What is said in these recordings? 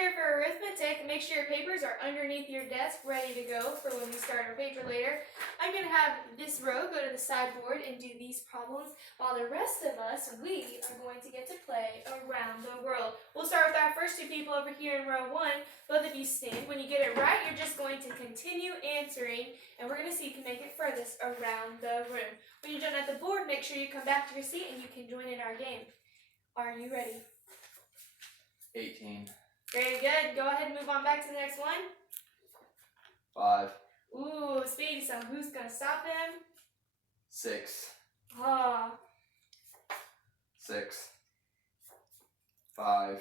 prepared for arithmetic, make sure your papers are underneath your desk, ready to go for when we start our paper later. I'm going to have this row go to the sideboard and do these problems, while the rest of us, we are going to get to play around the world. We'll start with our first two people over here in row 1. Both of you stand. When you get it right, you're just going to continue answering, and we're going to see who can make it furthest around the room. When you're done at the board, make sure you come back to your seat and you can join in our game. Are you ready? 18. Very good. Go ahead and move on back to the next one. 5. Ooh, Speedy, so who's going to stop him? 6. Ah. 6. 5.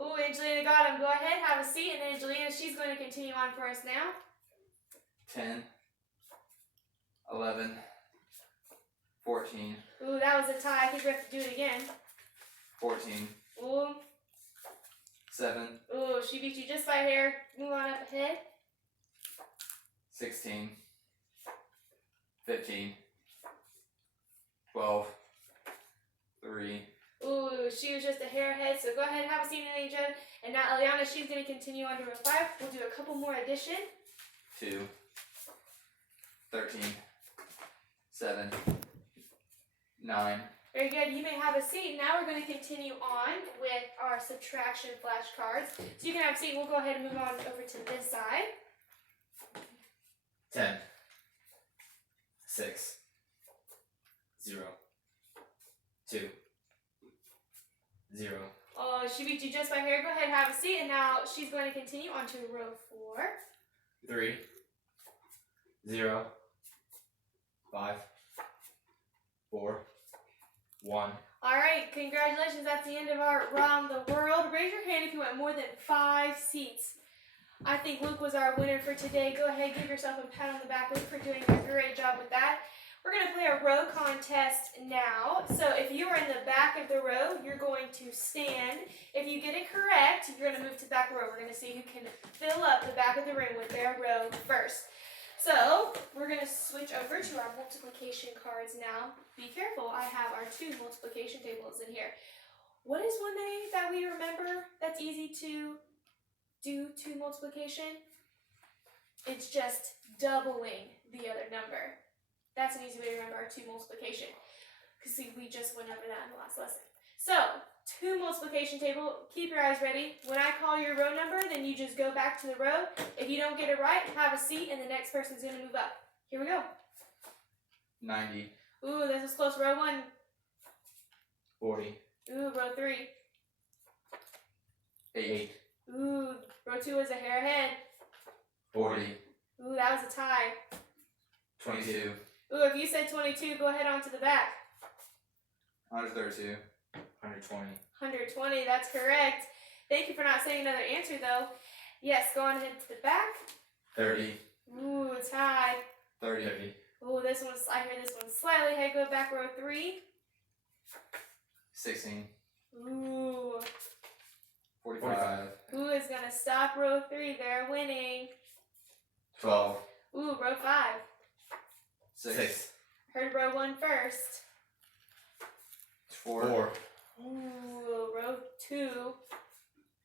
Ooh, Angelina got him. Go ahead, have a seat, and Angelina, she's going to continue on for us now. 10. 11. 14. Ooh, that was a tie. I think we have to do it again. 14. Ooh. 7. Ooh, she beat you just by a hair. Move on up ahead. 16. 15. 12. 3. Ooh, she was just a hair ahead, so go ahead and have a seat in Asia. And now Eliana, she's going to continue on to row 5. We'll do a couple more addition. 2. 13. 7. 9. Very good. You may have a seat. Now we're going to continue on with our subtraction flashcards. So you can have a seat. We'll go ahead and move on over to this side. 10. 6. 0. 2. 0. Oh, she beat you just by hair. Go ahead and have a seat. And now she's going to continue on to row 4. 3. 0. 5. 4. 1. All right, congratulations. That's the end of our Around the World. Raise your hand if you went more than 5 seats. I think Luke was our winner for today. Go ahead, give yourself a pat on the back, Luke, for doing a great job with that. We're going to play a row contest now. So if you are in the back of the row, you're going to stand. If you get it correct, you're going to move to the back row. We're going to see who can fill up the back of the room with their row first. So we're going to switch over to our multiplication cards now. Be careful, I have our 2 multiplication tables in here. What is one way that we remember that's easy to do 2 multiplication? It's just doubling the other number. That's an easy way to remember our 2 multiplication. Because see, we just went over that in the last lesson. So, 2 multiplication table, keep your eyes ready. When I call your row number, then you just go back to the row. If you don't get it right, have a seat and the next person's going to move up. Here we go. 90. Ooh, this is close. Row 1. 40. Ooh, row 3. 8. Ooh, row 2 is a hair ahead. 40. Ooh, that was a tie. 22. Ooh, if you said 22, go ahead on to the back. 132. 120. 120, that's correct. Thank you for not saying another answer, though. Yes, go on ahead to the back. 30. Ooh, tie. 30. 30. Ooh, this one's, I hear this one slightly ahead. Go back row 3. 16. Ooh. 45. Who is going to stop row 3? They're winning. 12. Ooh, row 5. 6. Heard row 1 first. 4. Ooh, row 2.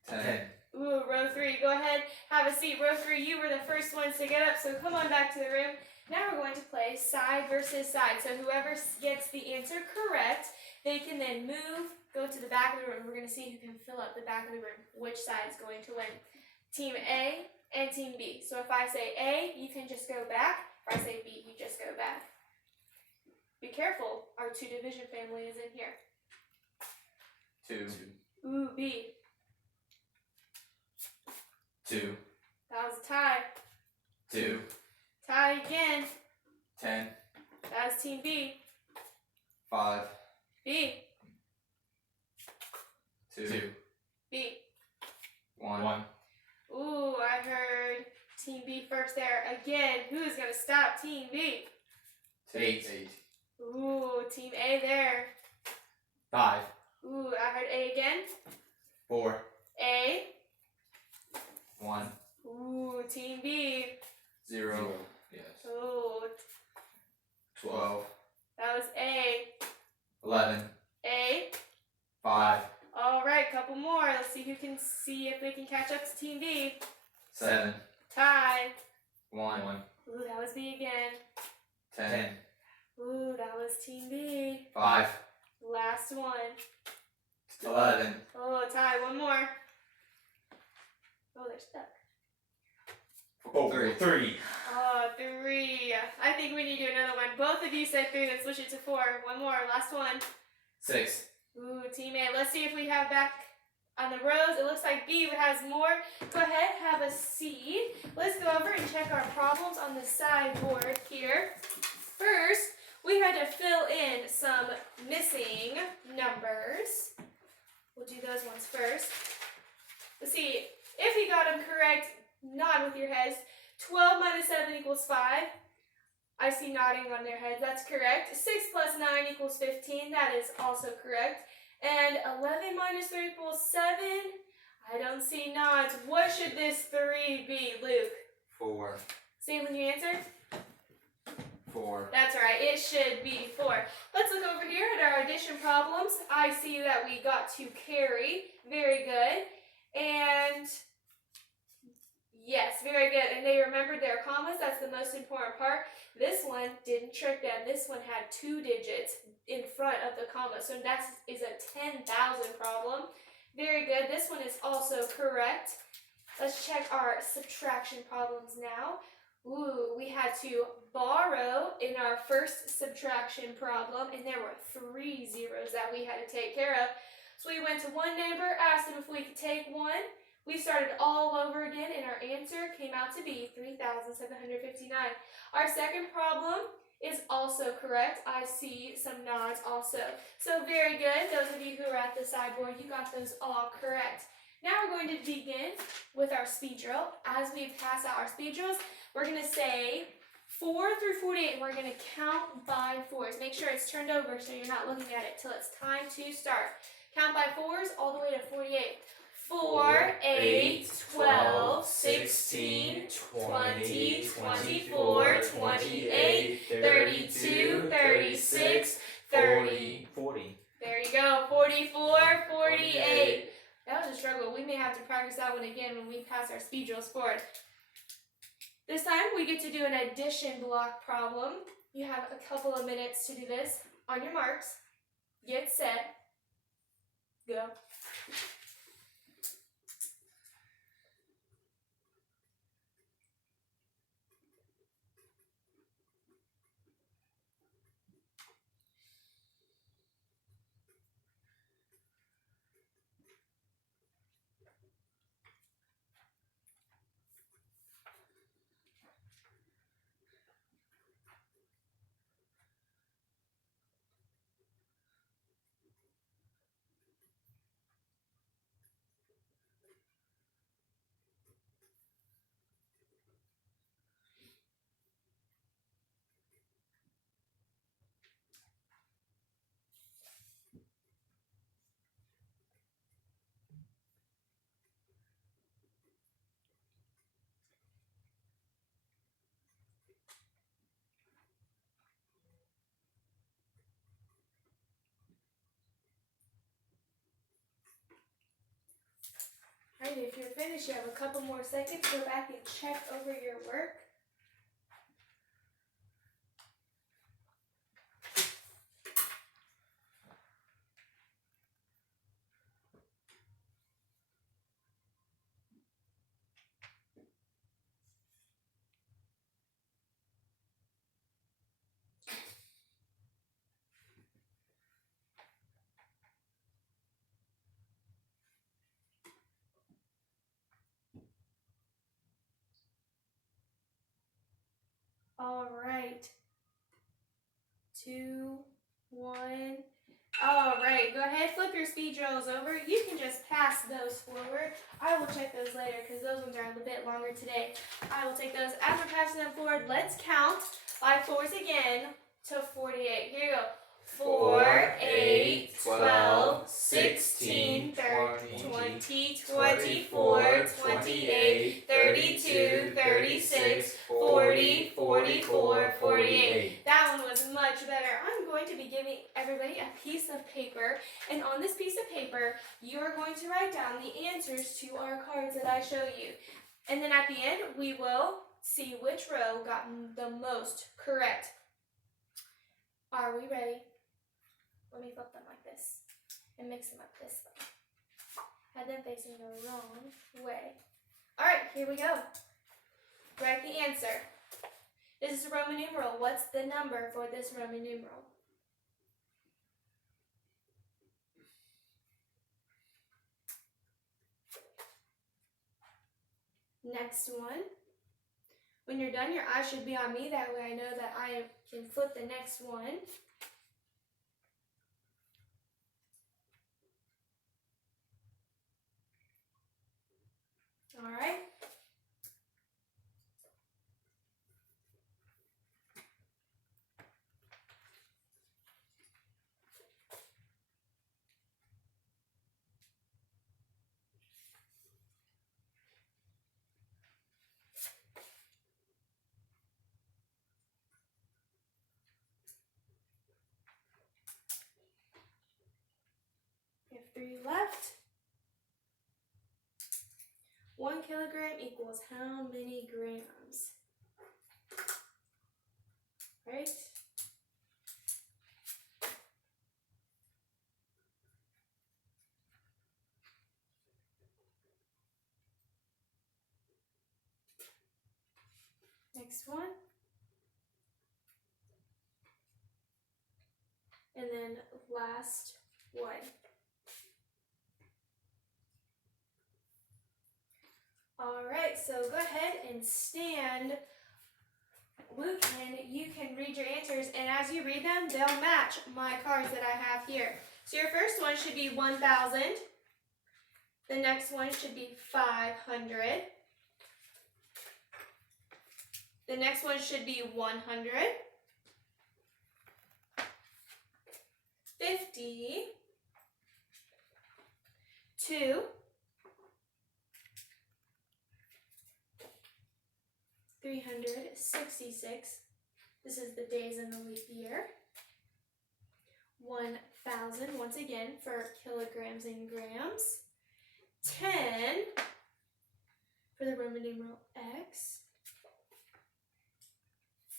10. Ooh, row 3. Go ahead, have a seat. Row 3, you were the first ones to get up, so come on back to the room. Now we're going to play side versus side. So whoever gets the answer correct, they can then move, go to the back of the room. We're going to see who can fill up the back of the room, which side is going to win. Team A and Team B. So if I say A, you can just go back. If I say B, you just go back. Be careful, our 2 division family is in here. 2. Ooh, B. 2. That was a tie. 2. Tie again. 10. That was Team B. 5. B. 2. B. 1. Ooh, I heard Team B first there. Again, who is going to stop Team B? 8. Ooh, Team A there. 5. Ooh, I heard A again. 4. A. 1. Ooh, Team B. 0. Yes. Ooh, 12. that was A. 11. A. 5. All right, couple more. Let's see who can see if we can catch up to Team B. 7. Tie. 1. Ooh, that was B again. 10. Ooh, that was Team B. 5. Last one. 11. Oh, tie. One more. Oh, they're stuck. 3. Oh, 3. I think we need to do another one. Both of you said 3. Let's switch it to 4. One more. Last one. 6. Ooh, Team A. Let's see if we have back on the rows. It looks like B has more. Go ahead, have a seat. Let's go over and check our problems on the sideboard here. First, we had to fill in some missing numbers. We'll do those ones first. Let's see. If you got them correct, nod with your heads. 12 minus 7 equals 5. I see nodding on their heads. That's correct. 6 plus 9 equals 15. That is also correct. And 11 minus 3 equals 7. I don't see nods. What should this 3 be, Luke? 4. Stephen, you answer? 4. That's right. It should be 4. Let's look over here at our addition problems. I see that we got to carry. Very good. And yes, very good. And they remembered their commas. That's the most important part. This one didn't trick them. This one had 2 digits in front of the comma. So that is a 10,000 problem. Very good. This one is also correct. Let's check our subtraction problems now. Ooh, we had to borrow in our first subtraction problem, and there were 3 zeros that we had to take care of. So we went to one neighbor, asked him if we could take one. We started all over again, and our answer came out to be 3,759. Our second problem is also correct. I see some nods also. So very good. Those of you who are at the sideboard, you got those all correct. Now we're going to begin with our speed drill. As we pass out our speed drills, we're going to say 4 through 48. We're going to count by 4s. Make sure it's turned over so you're not looking at it till it's time to start. Count by 4s all the way to 48. 4, 8, 12, 16, 20, 24, 28, 32, 36, 30. 40. There you go. 44, 48. That was a struggle. We may have to practice that one again when we pass our speed drills forward. This time we get to do an addition block problem. You have a couple of minutes to do this. On your marks, get set, go. Alright, if you're finished, you have a couple more seconds. Go back and check over your work. All right. 2, 1. All right, go ahead, flip your speed drills over. You can just pass those forward. I will check those later because those ones are a bit longer today. I will take those as we're passing them forward. Let's count by 4s again to 48. Here you go. 4, 8, 12, 16, 20, 24, 28, 32, 36, 40, 44, 48. That one was much better. I'm going to be giving everybody a piece of paper, and on this piece of paper, you're going going to write down the answers to our cards that I show you. And then at the end, we will see which row got the most correct. Are we ready? Let me flip them like this and mix them up this way. Have them facing the wrong way. All right, here we go. Write the answer. This is a Roman numeral. What's the number for this Roman numeral? Next one. When you're done, your eyes should be on me. That way I know that I can flip the next one. All right. We have 3 left. 1 kilogram equals how many grams? Right? Next one. And then last one. All right, so go ahead and stand, Luke, and you can read your answers, and as you read them, they'll match my cards that I have here. So your first one should be 1,000. The next one should be 500. The next one should be 100. 50. 2. 366. This is the days in the leap year. 1,000, once again, for kilograms and grams. 10 for the Roman numeral X.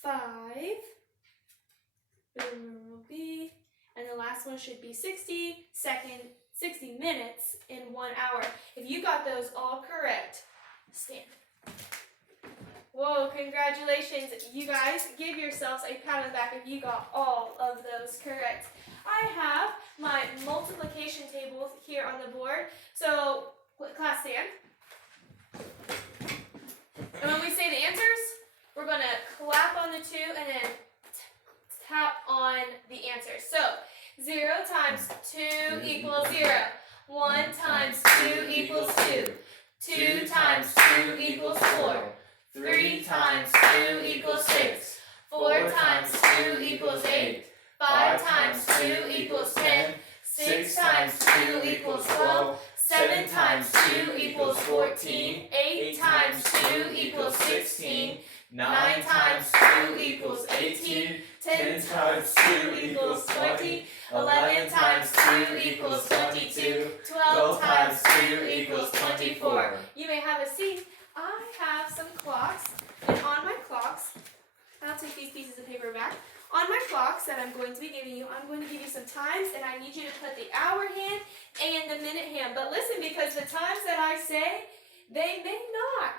5 for the numeral B. And the last one should be 60 minutes in 1 hour. If you got those all correct, stand. Whoa, congratulations. You guys, give yourselves a pat on the back if you got all of those correct. I have my multiplication tables here on the board. So, class, stand. And when we say the answers, we're going to clap on the 2 and then tap on the answers. So, 0 times 2 equals 0. 1 times 2 equals 2. 2 times 2 equals 4. 3 times 2 equals 6. 4 times 2 equals 8. 5 times 2 equals 10. 6 times 2 equals 12. 7 times 2 equals 14. 8 times 2 equals 16. 9 times 2 equals 18. 10 times 2 equals 20. 11 times 2 equals 22. 12 times 2 equals 24. You may have a seat. I have some clocks, and on my clocks, I'll take these pieces of paper back. On my clocks that I'm going to be giving you, I'm going to give you some times, and I need you to put the hour hand and the minute hand. But listen, because the times that I say, they may not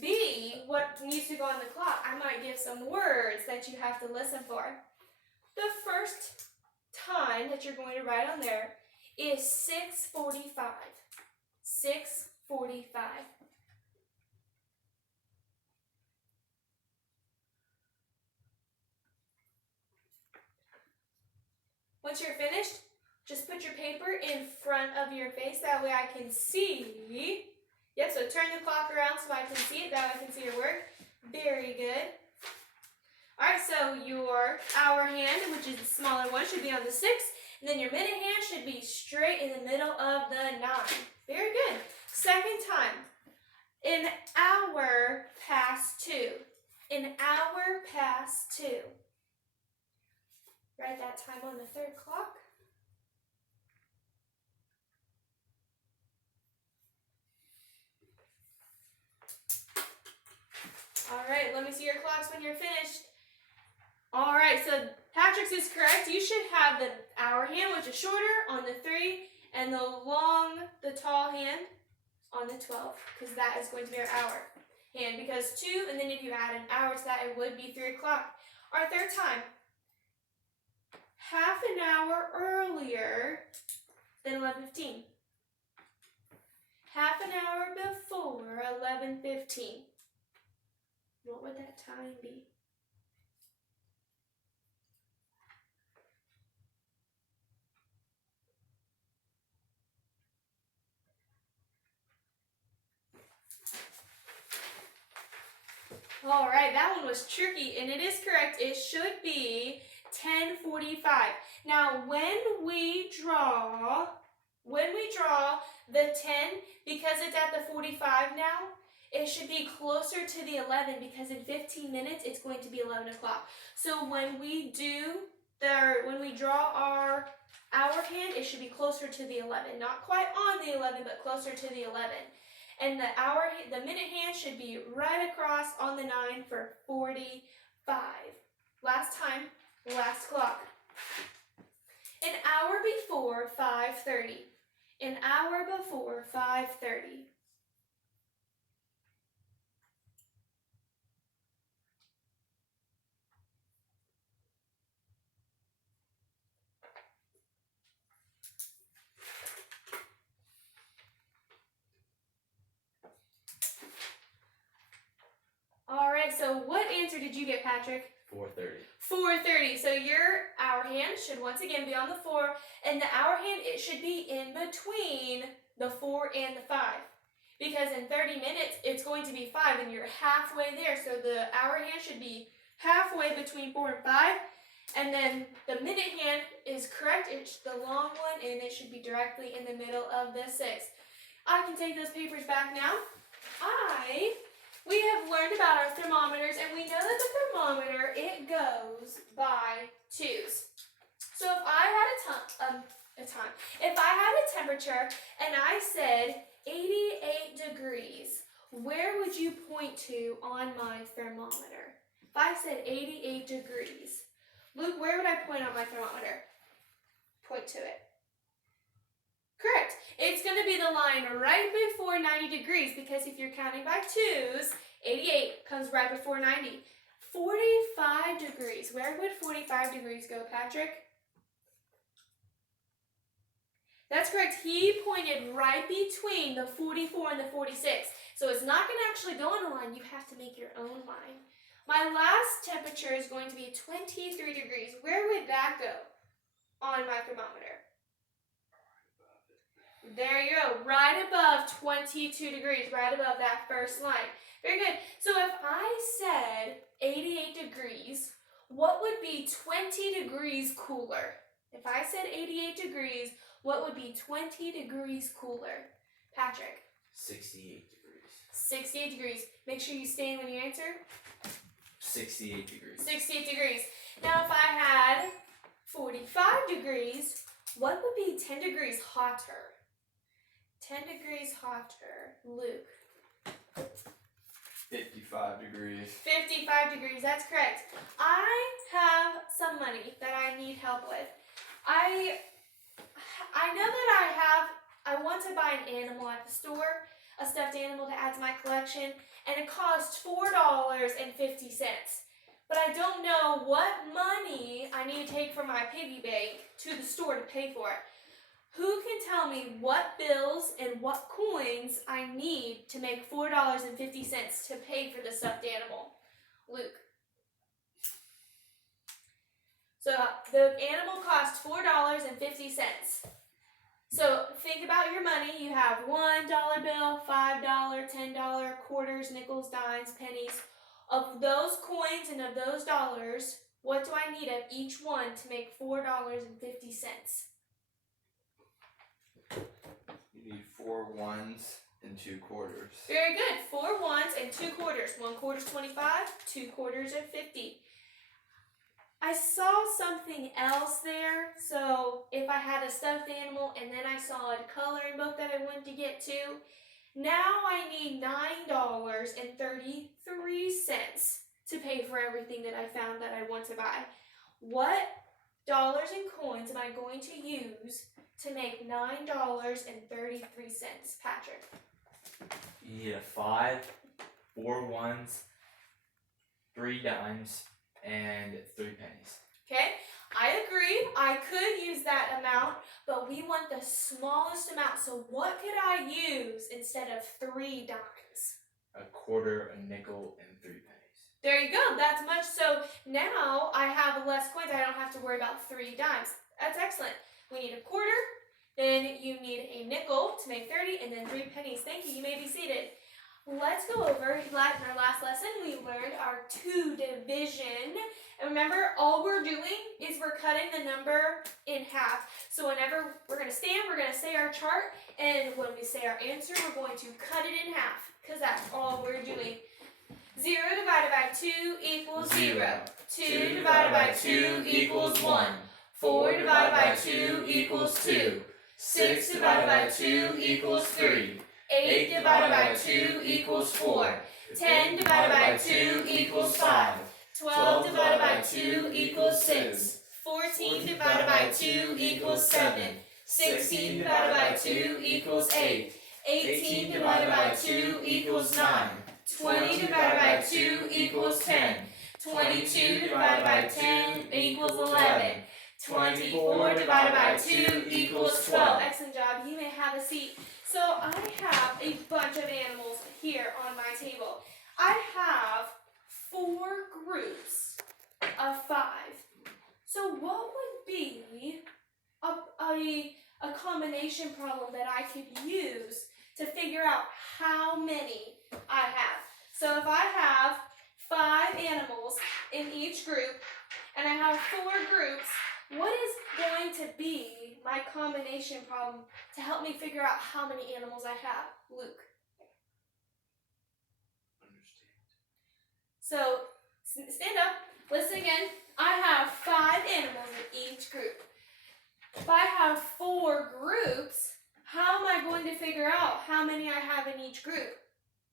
be what needs to go on the clock. I might give some words that you have to listen for. The first time that you're going to write on there is 6:45. 6:45. Once you're finished, just put your paper in front of your face. That way I can see. Yep, so turn the clock around so I can see it. That way I can see your work. Very good. All right, so your hour hand, which is the smaller one, should be on the 6. And then your minute hand should be straight in the middle of the 9. Very good. Second time. An hour past 2. An hour past 2. Write that time on the third clock. see your clocks when you're finished. All right, so Patrick's is correct. You should have the hour hand, which is shorter, on the 3, and the tall hand on the 12, because that is going to be our hour hand, because 2, and then if you add an hour to that, it would be 3 o'clock. Our third time, half an hour earlier than 11:15. Half an hour before 11:15. What would that time be? All right, that one was tricky, and it is correct. It should be 10:45. Now, when we draw the 10, because it's at the 45 now, it should be closer to the 11, because in 15 minutes, it's going to be 11 o'clock. So when we draw our hour hand, it should be closer to the 11. Not quite on the 11, but closer to the 11. And the minute hand should be right across on the 9 for 45. Last time, last clock. An hour before 5:30. An hour before 5:30. All right, so what answer did you get, Patrick? 4:30. 4:30. So your hour hand should once again be on the 4, and the hour hand, it should be in between the 4 and the 5. Because in 30 minutes, it's going to be 5, and you're halfway there. So the hour hand should be halfway between 4 and 5. And then the minute hand is correct. It's the long one, and it should be directly in the middle of the 6. I can take those papers back now. We have learned about our thermometers, and we know that the thermometer, it goes by 2s. So if I had if I had a temperature and I said 88 degrees, where would you point to on my thermometer? If I said 88 degrees, Luke, where would I point on my thermometer? Point to it. Correct. It's going to be the line right before 90 degrees, because if you're counting by 2s, 88 comes right before 90. 45 degrees. Where would 45 degrees go, Patrick? That's correct. He pointed right between the 44 and the 46. So it's not going to actually go on a line. You have to make your own line. My last temperature is going to be 23 degrees. Where would that go on my thermometer? There you go, right above 22 degrees, right above that first line. Very good. So if I said 88 degrees, what would be 20 degrees cooler? If I said 88 degrees, what would be 20 degrees cooler? Patrick? 68 degrees. 68 degrees. Make sure you stay when you answer. 68 degrees. 68 degrees. Now if I had 45 degrees, what would be 10 degrees hotter? 10 degrees hotter. Luke? 55 degrees. 55 degrees, that's correct. I have some money that I need help with. I know that I want to buy an animal at the store, a stuffed animal to add to my collection, and it costs $4.50. But I don't know what money I need to take from my piggy bank to the store to pay for it. Who can tell me what bills and what coins I need to make $4.50 to pay for the stuffed animal? Luke. So the animal costs $4.50. So think about your money. You have $1 bill, $5, $10, quarters, nickels, dimes, pennies. Of those coins and of those dollars, what do I need of each one to make $4.50? You need 4 ones and 2 quarters. Very good. 4 ones and 2 quarters. 1 quarter is 25, 2 quarters are 50. I saw something else there. So if I had a stuffed animal and then I saw a coloring book that I wanted to get to, now I need $9.33 to pay for everything that I found that I want to buy. What dollars and coins am I going to use to make $9.33, Patrick? You need a 5, 4 ones, 3 dimes, and 3 pennies. Okay, I agree. I could use that amount, but we want the smallest amount. So what could I use instead of 3 dimes? A quarter, a nickel, and 3 pennies. There you go. That's much. So now I have less coins. I don't have to worry about 3 dimes. That's excellent. We need a quarter. Then you need a nickel to make 30, and then 3 pennies. Thank you. You may be seated. Let's go over, in our last lesson, we learned our 2 division. And remember, all we're doing is we're cutting the number in half. So whenever we're going to stand, we're going to say our chart. And when we say our answer, we're going to cut it in half. Because that's all we're doing. 0 divided by 2 equals 0. 2 divided by 2 equals 1. 4 divided by 2 equals 2. 6 divided by 2 equals 3. 8 divided by 2 equals 4. 10 divided by 2 equals 5. 12 divided by 2 equals 6. 14 divided by 2 equals 7. 16 divided by 2 equals 8. 18 divided by 2 equals 9. 20 divided by 2 equals 10. 22 divided by 10 equals 11. 24 divided by 2 equals 12. Excellent job. You may have a seat. So I have a bunch of animals here on my table. I have 4 groups of 5. So what would be a combination problem that I could use to figure out how many I have? So if I have 5 animals in each group and I have 4 groups, what is going to be my combination problem to help me figure out how many animals I have? Luke. Understand. So stand up, listen again. I have 5 animals in each group. If I have 4 groups, how am I going to figure out how many I have in each group?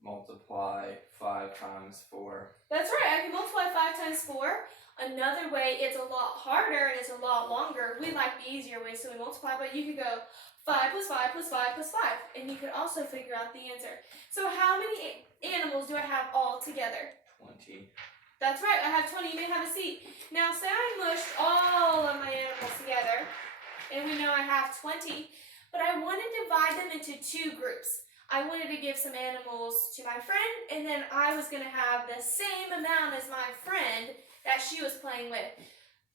Multiply 5 times 4. That's right, I can multiply 5 times 4. Another way, it's a lot harder and it's a lot longer. We like the easier way, so we multiply, but you could go 5 plus 5 plus 5 plus 5, and you could also figure out the answer. So how many animals do I have all together? 20. That's right, I have 20. You may have a seat. Now, say I mushed all of my animals together, and we know I have 20, but I want to divide them into 2 groups. I wanted to give some animals to my friend, and then I was going to have the same amount as my friend that she was playing with.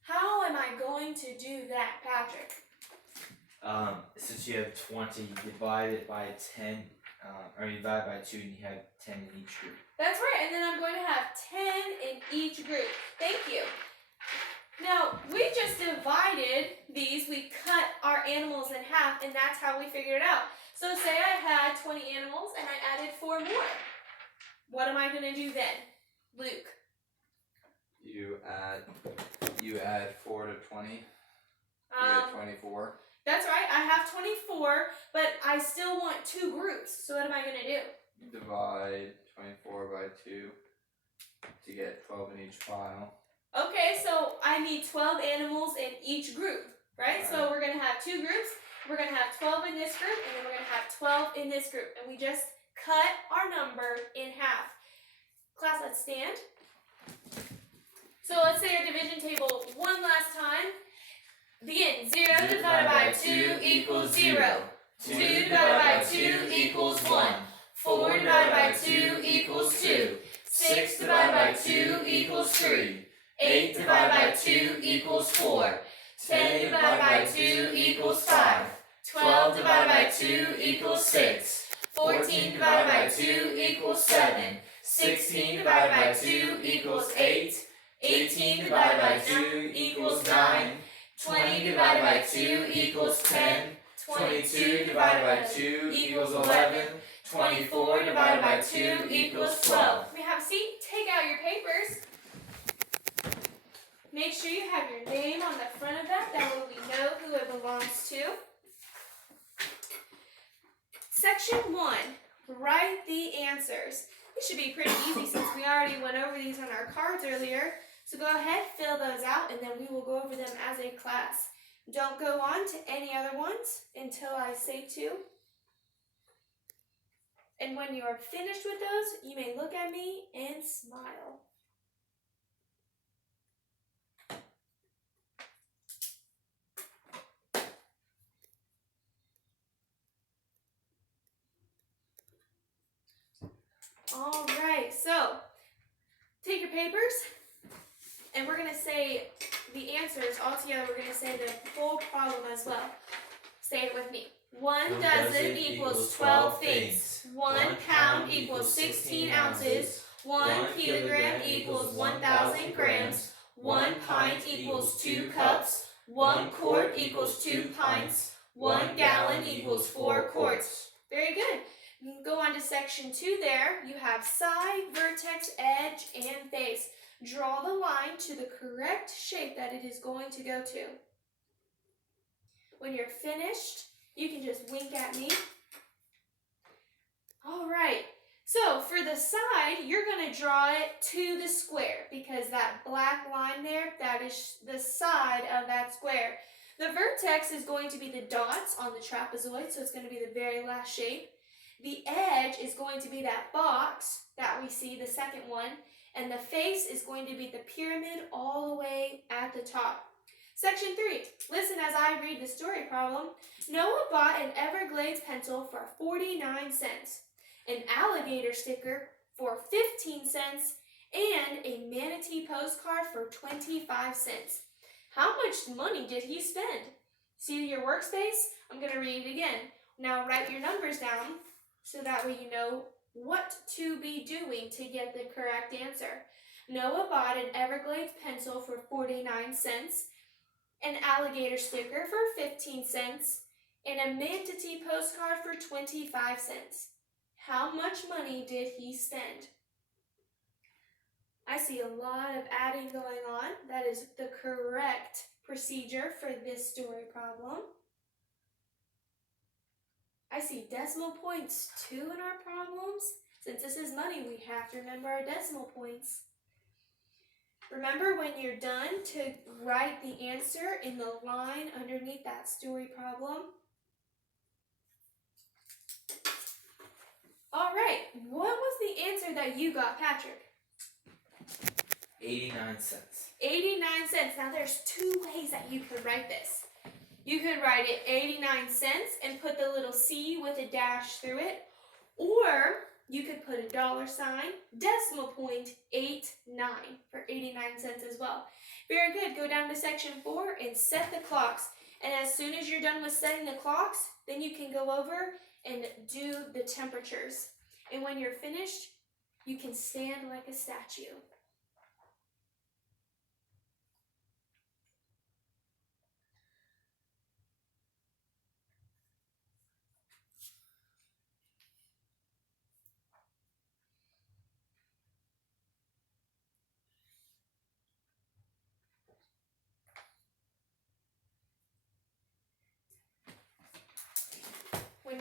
How am I going to do that, Patrick? Since you have 20, divide it by 10, or you divide by 2 and you have 10 in each group. That's right, and then I'm going to have 10 in each group. Thank you. Now, we just divided these. We cut our animals in half, and that's how we figured it out. So say I had 20 animals and I added 4 more. What am I going to do then? Luke. You add 4 to 20. You get 24. That's right. I have 24, but I still want 2 groups. So what am I going to do? Divide 24 by 2 to get 12 in each pile. Okay, so I need 12 animals in each group, right? So we're going to have 2 groups. We're going to have 12 in this group, and then we're going to have 12 in this group. And we just cut our number in half. Class, let's stand. So let's say our division table one last time. Begin. 0 divided by 2 equals 0. 2 divided by 2 equals 1. 4 divided by 2 equals 2. 6 divided by 2 equals 3. 8 divided by 2 equals 4. 10 divided by 2 equals 5. 12 divided by 2 equals 6. 14 divided by 2 equals 7. 16 divided by 2 equals 8. 18 divided by 2 equals 9. 20 divided by 2 equals 10. 22 divided by 2 equals 11. 24 divided by 2 equals 12. We have a seat. Take out your papers. Make sure you have your name on the front of that. That way we know who it belongs to. Section 1. Write the answers. This should be pretty easy since we already went over these on our cards earlier. So go ahead, fill those out, and then we will go over them as a class. Don't go on to any other ones until I say to. And when you are finished with those, you may look at me and smile. All right, so take your papers, and we're going to say the answers all together. We're going to say the whole problem as well. Say it with me. 1 dozen equals 12 things. 1 pound equals 16 ounces. 1 kilogram equals 1,000 grams. 1 pint equals 2 cups. 1 quart equals 2 pints. 1 gallon equals 4 quarts. Very good. Go on to section 2 there. You have side, vertex, edge, and base. Draw the line to the correct shape that it is going to go to. When you're finished, you can just wink at me. All right. So for the side, you're going to draw it to the square because that black line there, that is the side of that square. The vertex is going to be the dots on the trapezoid, so it's going to be the very last shape. The edge is going to be that box that we see, the second one, and the face is going to be the pyramid all the way at the top. Section 3, listen as I read the story problem. Noah bought an Everglades pencil for 49 cents, an alligator sticker for 15 cents, and a manatee postcard for 25 cents. How much money did he spend? See your workspace? I'm going to read it again. Now write your numbers down, so that way you know what to be doing to get the correct answer. Noah bought an Everglades pencil for 49 cents, an alligator sticker for 15 cents, and a manatee postcard for 25 cents. How much money did he spend? I see a lot of adding going on. That is the correct procedure for this story problem. I see decimal points too in our problems. Since this is money, we have to remember our decimal points. Remember when you're done to write the answer in the line underneath that story problem. All right, what was the answer that you got, Patrick? 89 cents. 89 cents. Now there's 2 ways that you could write this. You could write it 89 cents and put the little C with a dash through it, or you could put a $, decimal point 89 for 89 cents as well. Very good. Go down to section 4 and set the clocks. And as soon as you're done with setting the clocks, then you can go over and do the temperatures. And when you're finished, you can stand like a statue.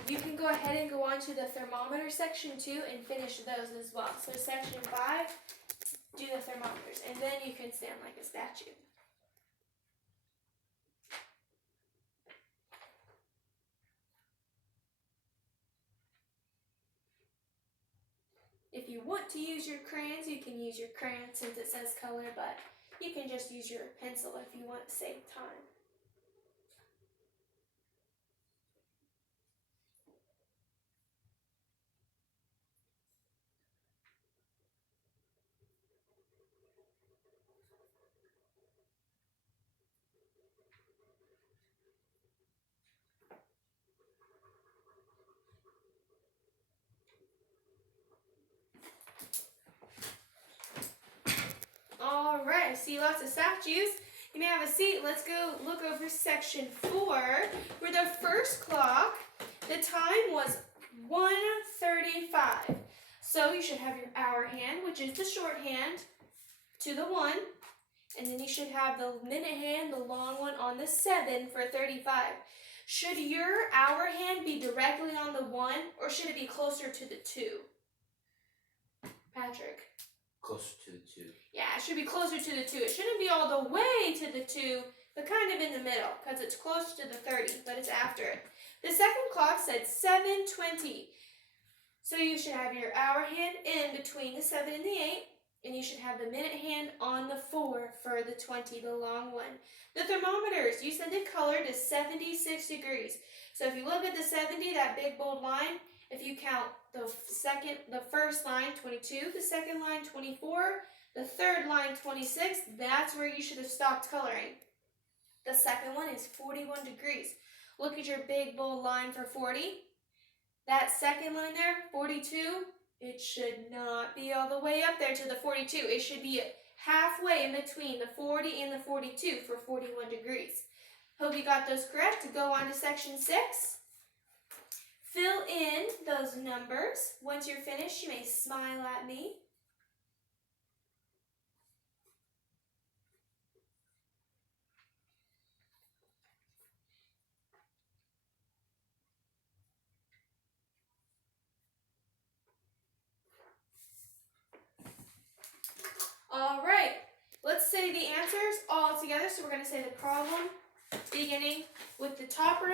You can go ahead and go on to the thermometer section 2 and finish those as well. So section 5, do the thermometers, and then you can stand like a statue. If you want to use your crayons, you can use your crayon since it says color, but you can just use your pencil if you want to save time. All right, I see lots of statues. You may have a seat. Let's go look over section 4, where the first clock, the time was 1:35. So you should have your hour hand, which is the shorthand, to the 1. And then you should have the minute hand, the long one, on the 7 for 35. Should your hour hand be directly on the 1, or should it be closer to the 2? closer to the 2. Yeah, it should be closer to the 2. It shouldn't be all the way to the 2, but kind of in the middle, because it's close to the 30, but it's after it. The second clock said 7:20. So you should have your hour hand in between the 7 and the 8, and you should have the minute hand on the 4 for the 20, the long one. The thermometers, you said the color is 76 degrees. So if you look at the 70, that big bold line, if you count the first line, 22, the second line, 24, the third line, 26, that's where you should have stopped coloring. The second one is 41 degrees. Look at your big bold line for 40. That second line there, 42, it should not be all the way up there to the 42. It should be halfway in between the 40 and the 42 for 41 degrees. Hope you got those correct. Go on to section 6. Fill in those numbers. Once you're finished, you may smile at me. All right, let's say the answers all together. So we're going to say the problem beginning with the top row.